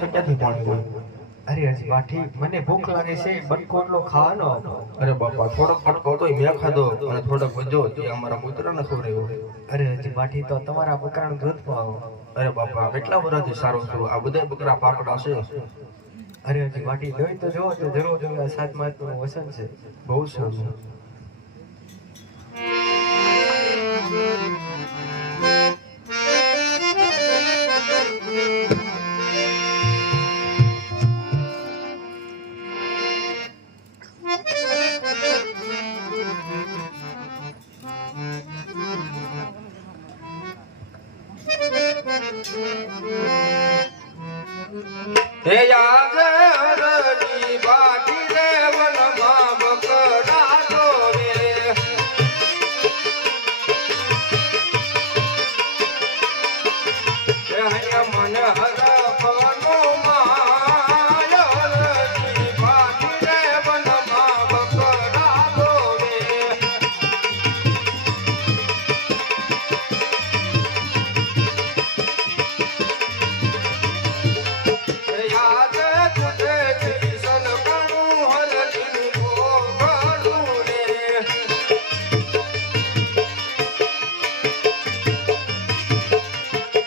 ક્યાંથી પાણી હોય? અરે હજી બાઠી મને ભૂખ લાગે છે બટકો એટલો ખાવાનો હતો. અરે બાપા થોડોક પટકો તો મેં ખાધો અને થોડોક વધ્યો તે અમારા મિત્રને ખવડાવ્યો. અરે હજી બાઠી તો તમારા બકરાનું દૂધ પાવો. અરે બાપા કેટલા વર્ષથી સારો છું. આ બધા બકરા પાકડા છે. અરે હજી બાઠી દોઈ તો જોવો તો જરૂર જોવા સાત માસનું વસન છે. બહુ સારું. હે યાદ રજી બાકી દેવન માં બકરા દોરે. હે હૈયા મન હરપનો માય રજી બાકી દેવન માં બકરા દોરે. યાદ તુજે કિશન કણું હરદિન ગોગળું રે.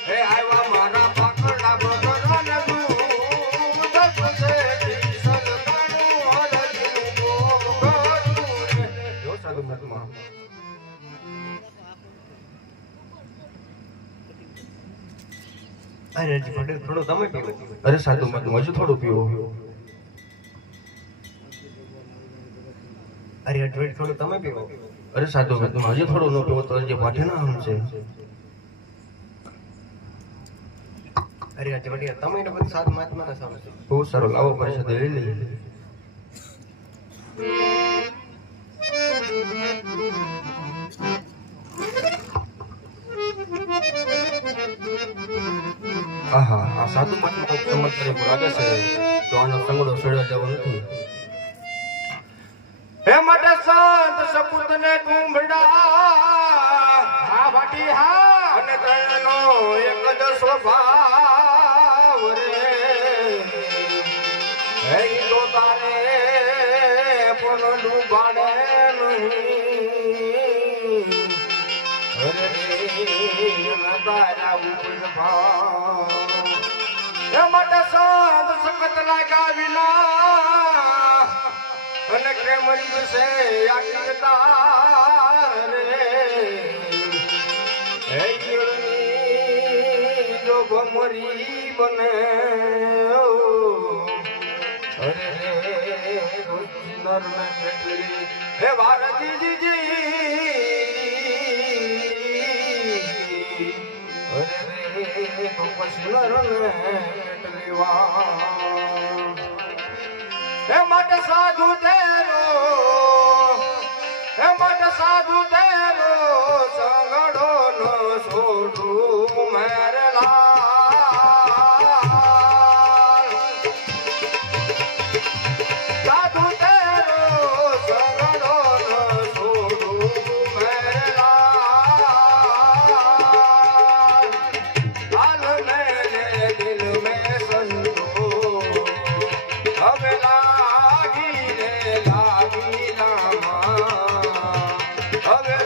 હે આવા મારા પાકડા બકરાને દૂધ તુજે કિશન કણું હરદિન ગોગળું રે. જો સાધુ મહાત્મા અરે હજી બાઠી થોડું તમે પીવો. અરે સાધુ મહાત્મા હજુ થોડું પીવો. અરે હજી થોડું તમે પીવો. અરે સાધુ મહાત્મા હજુ થોડું ન પીવો તો જે પાઠે ના સમજે. અરે હજી બાઠી તમે ને બધું સાત મહાત્મા ના સમજો. બહુ સારું લાવો પરિષદ લઈ લઈએ. આહા આ સાધુ મહાત્મા કોઈ ચમત્કારી લાગે છે તો આનો સંગડો છેડવા જવો નથી. હે માટે સંત સપૂત ને કુંભડા હા ભાટી હા અને તેનો એક જ સ્વભાવ રે. હે ઈ તો તારે પણ ડૂબાડે નહીં. અરે તારા ઉપર ભાવ. હે માટે સંત સખત લાગ્યા વિના અને કેમરી વિશે આકિરતા રે. હે ગીરની જો ભમરી બને અરે રોજનર ને કેટલી હે વારજી જીજી અરે તો પછી નર ને કેટલી વાર. હે માટે સાધુ તેરો હે માટે સાધુ તેરો સંગડો ન છોડું મેરે લાલ. સાધુ તેરો સંગડો ન છોડું મેરે લાલ. હાલ મેરે દિલ મેં સંતો હવે લાગી રે લાગી રામા હવે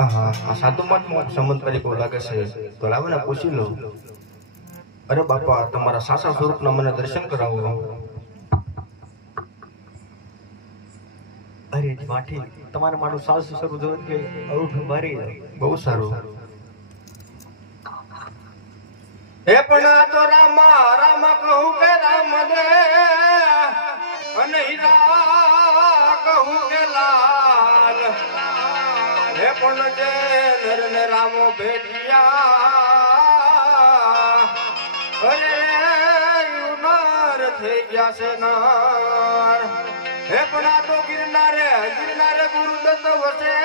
આહા, આ સાધુમાં જ સંબંધ તરીકે લાગે છે. તો લાવો ને પૂછી લો. અરે બાપા, તમારા સાસા સ્વરૂપના મને દર્શન કરાવો. અરે માઠી, તમારે મારું સાસુ શરૂ જોઈ કે અવઠું મારી જાય. બહુ સારું. એ પણ આ તો રામા રામા કહું કે રામ દે, અને હીરા કહું કે લાલ. હે પણ જે નર ને રામો ભેટિયા, અરે યુનાર થઈ ગયા છે નાર. હે પણ આ તો ગિરનારે ગુરુદત્ત વસે,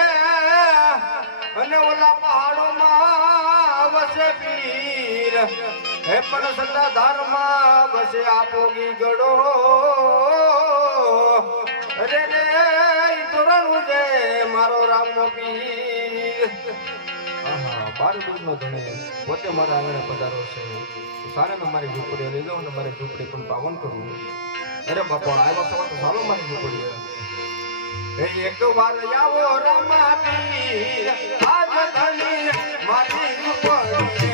અને ઓલા પહાડોમાં વસે પીર. હે પણ સત્તાધારમાં વસે આપોગી ગળો. અરે રે તોરણું જે મારો રામનો પીર. આહા, 12 દૂધનો ધણે પોતે મારા આંગણે પધારો છે. સારે મેં મારી ઝૂંપડી લઈ જાઉં ને મારી ઝૂંપડી પણ પાવન કરવું. અરે બાપા, આવ્યા સવા તો ચાલો મારી ઝૂંપડી. એક વાર આવો રામા પીર, આજ ધણી મારી ઝૂંપડી.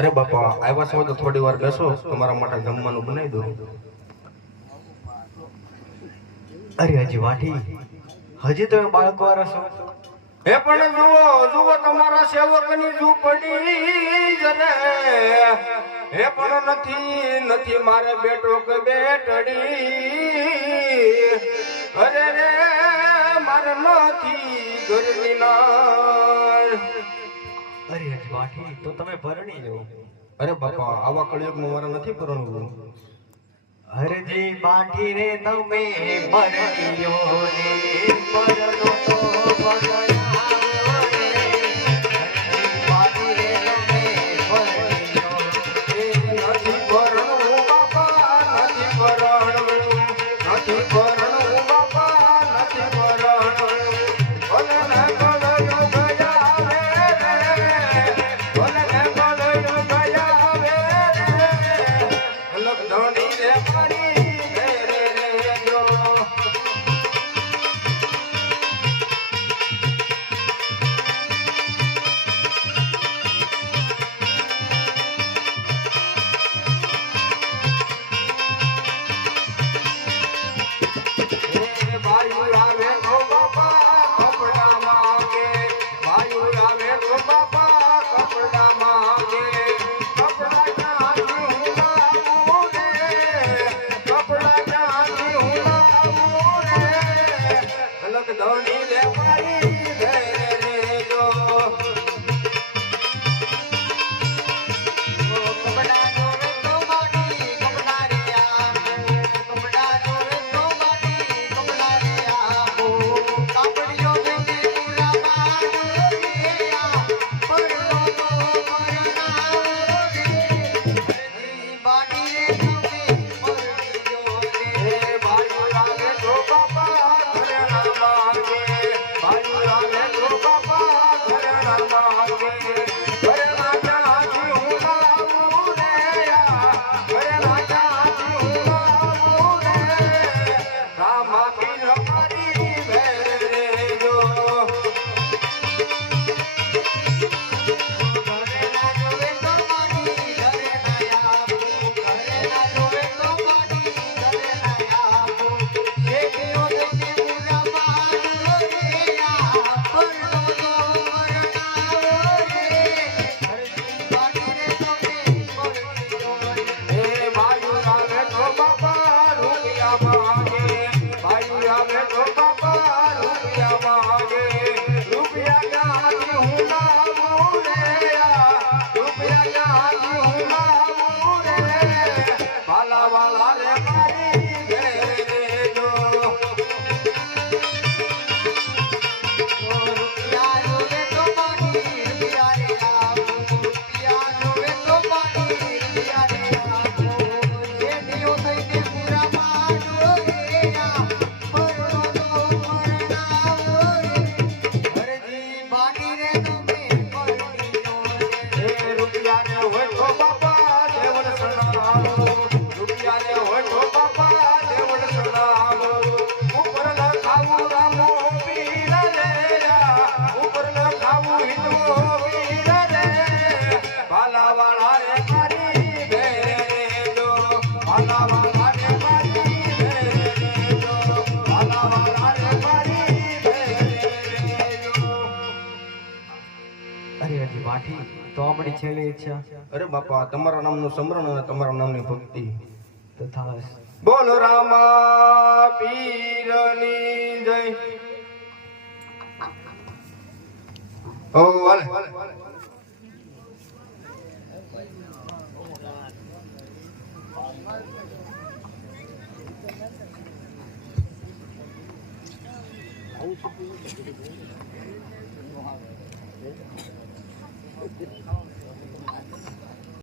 અરે બાપા આવ્યા છો તો થોડી વાર બેસો, તમારા માટે જમવાનું બનાવી દઉં. અરે હજી વાટી હજી તમે બાળક વાળા છો. હે પણ જુઓ જુઓ તમારા સેવકની ઝૂંપડી જને. હે પણ નથી મારે બેટો કે બેટડી. અરે રે મારે નથી ઘરની નાર. અરે હજી વાટી તો તમે પરણી જાઓ. અરે બાપા આવા કળિયુગમાં મારે નથી પરણવું. હરજી બાટી રે તમે પરણીયો રે પરણો તો પરણાવો રે. હરજી બાટી રે તમે પરણીયો રે નથી પરણવું બાપા નથી પરણવું. નથી પરણવું બાપા નથી પરણવું. ભલે ને કળિયુગ ગયા રે ભલે ને કળિયુગ ગયા રે. લખધણી રે મારી ઘેરે રહેજો. બાયુ આવે તો બાપા કપડા માંગે. બાયુ આવે તો બાપા કપડા માંગે. કપડા ક્યાંથી હું લાવું રે. કપડા ક્યાંથી હું લાવું રે. લખધણી રે મારી ઘેરે રહેજો. કપડા જોવે તો બાટી કપડા રે આપો. કપડા જોવે તો બાટી કપડા રે આપો. કાપડિયો દેને પૂરા બાંધો રે આ પરણો તો પરણાવો રે. હરજી બાટી રે તમે પરણીયો રે. હે બાયુ આવે તો બાપા ઘરેણા માંગે. બાયુ આવે તો બાપા ઘરેણા માંગે. ઘરેણા ક્યાંથી હું લાવું રે. ઘરેણા ક્યાંથી હું લાવું રે. રામ આપીને મારી ઘેરે રહેજો. ઘરેણા જોવે તો બાટી ઘરેણા આપો. ઘરેણા જોવે તો બાટી ઘરેણા આપો. શેઠિયો દેને પૂરા બાંધો રે આ પરણો તો પરણાવો રે. હરજી બાટી રે તમે પરણીયો રે. હે બાયુ આવે તો બાપા રૂપિયા માંગે. બાયુ આવે તો બાપા રૂપિયા માંગે. રૂપિયા ક્યાંથી હું લાવું રે. રૂપિયા ક્યાંથી હું લાવું રે. વાલા વાલા રે મારી ઘેરે રહેજો. રૂપિયા જોવે તો બાટી રૂપિયા રે આપો. રૂપિયા જોવે તો બાટી રૂપિયા રે આપો. શેઠિયો થઈને પૂરા બાંધો રે આ પરણો તો પરણાવો રે. હરજી બાટી રે તમે પરણીયો રે. હે રૂપિયા ને હોય તો બાપા દેવળ સણાવો. રૂપિયા ને હોય તો બાપા દેવળ સણાવો. ઉપર લખાવું રામો પીર રે. ઉપર લખાવું હિંદવો વીર રે. ભાલા વાળા રે મારી ઘેરે રહેજો. ભાલા વાળા રે મારી ઘેરે રહેજો. ભાલા વાળા રે મારી ઘેરે રહેજો. અરે હજી વાટી તો આપણી છેલ્લી ઈચ્છા અરે બાપા તમારા નામનું સ્મરણ અને તમારા નામની ભક્તિ. તો થાસ. બોલ રામા પીરની જય. ઓ વાલે